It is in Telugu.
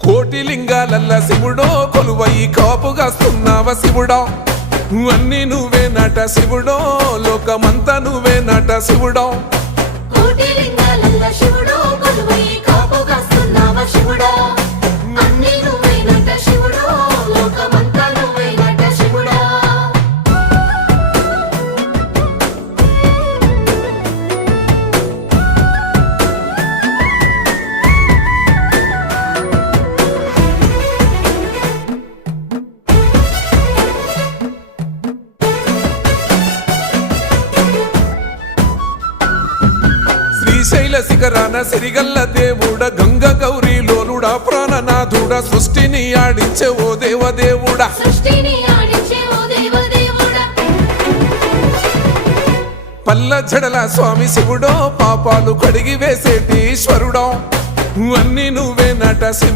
కోటి లింగాలల్ల శివుడో కొలువై కాపుగాస్తున్నావ శివుడా అన్నీ నువ్వే నట శివుడో లోకమంతా నువ్వే నట శివుడో కోటి లింగాలల్ల శివుడో కొలువై కాపుగాస్తున్నావ శివుడా అన్నీ నువ్వే నట శివుడో లోకమంతా నువ్వే నట శివుడా శ్రీశైల శిఖరాన సిరిగల్ల దేవుడ గంగ గౌరీ లోలుడా ప్రాణనాథుడా సృష్టిని ఆడించే ఓ దేవదేవుడా సృష్టిని ఆడించే ఓ దేవదేవుడా పల్ల జడల స్వామి శివుడో పాపాలు కడిగి వేసేటి ఈశ్వరుడో అన్నీ నువ్వే నట శివుడో